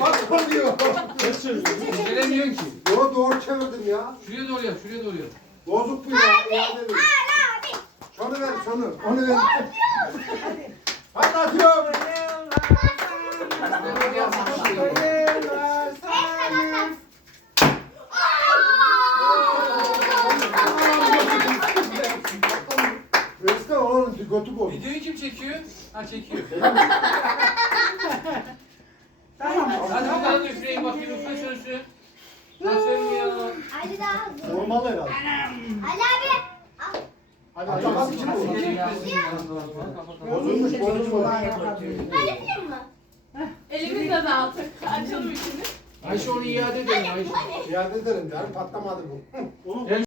Yapma diyor. Ters çevirdim. Gelemiyorsun ki. Yo doğru çevirdim ya. Şuraya doğru yap, şuraya doğru yap. Bozuk bu ya. iade edin. Şunu ver şunu. Onu ver. Hadi atıyorum. Versene oğlum götü bol. Videoyu kim çekiyor? Ha çekiyor. Ha sönmüyor. Ali daha hızlı. Normal herhalde. Ali abi. Al. Hadi açamaz için bu. Bozulmuş bozulmuş. Ben yapayım mı? Elimizle dağıttık. Açalım içini. Ayşe onu iade edelim Ayşe. İade ederim. Yani patlamadı bu. Oğlum